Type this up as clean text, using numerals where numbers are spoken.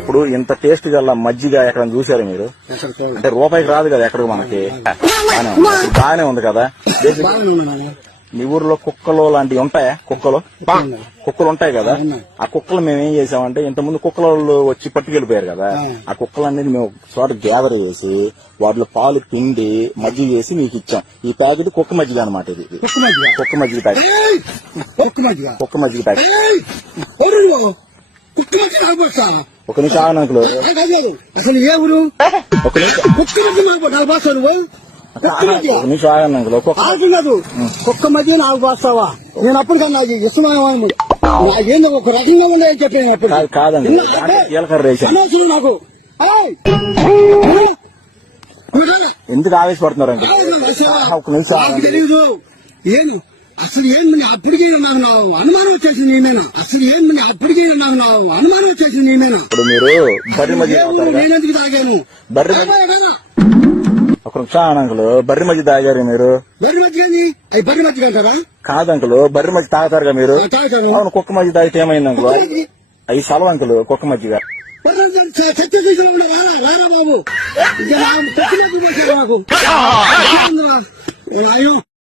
ఇప్పుడు ఇంత టేస్ట్ గల మజ్జిగ ఎక్కడ చూసారు మీరు? అంటే రూపాయికి రాదు కదా ఎక్కడ మనకి. బాగానే ఉంది కదా. మీ ఊర్లో కుక్కలు లాంటివి ఉంటాయా? కుక్కలు ఉంటాయి కదా. ఆ కుక్కలు మేము ఏం చేసామంటే, ఇంతకుముందు కుక్కలు వచ్చి పట్టుకెళ్ళిపోయారు కదా, ఆ కుక్కలన్నీ మేము చోట గ్యాదర్ చేసి వాటిలో పాలు పిండి మజ్జిగ చేసి మీకు ఇచ్చాం. ఈ ప్యాకెట్ కుక్క మజ్జిగ అనమాట. ఇది కుక్క మజ్జిగ ప్యాకెట్. కుక్క మజ్జిగ ప్యాకెట్. ఒక నిమిషం ఆగనంకులు. అసలు ఏ ఊరు? ఒక నిమిషం ఆగనంకులు. కుక్క మధ్య నాకు పోస్తావా? నేను అప్పటికన్నా నాకు ఇష్టమైన నాకేందో ఒక రకంగా ఉన్నాయని చెప్పాను. కాదండి, జీలకర్ర వేసాను. నాకు ఎందుకు ఆవేశపడుతున్నారండి? ఒక నిమిషం తెలీదు. ఏను అసలు ఏమని అప్పటికే నాకు అనుమానం వచ్చేసింది నేనేనా? అసలు ఏమని అప్పటికే నాకు అనుమానం వచ్చేసింది నేనేనా? ఇప్పుడు మీరు బర్రె మధ్య నేనెందుకు తాగాను? ఒక నిమిషం అంకులు, బర్రె మధ్య తాగారు మీరు? బర్రె మధ్య అవి బర్రె మధ్య అంటారా? కాదంకులు, బర్రె మధ్య తాగుతారుగా మీరు? అవును. కుక్క మధ్య తాగితే ఏమైంది అంకులు? అవి సలవ అంకులు, కుక్క మధ్యగా. రారా బాబు, నాకు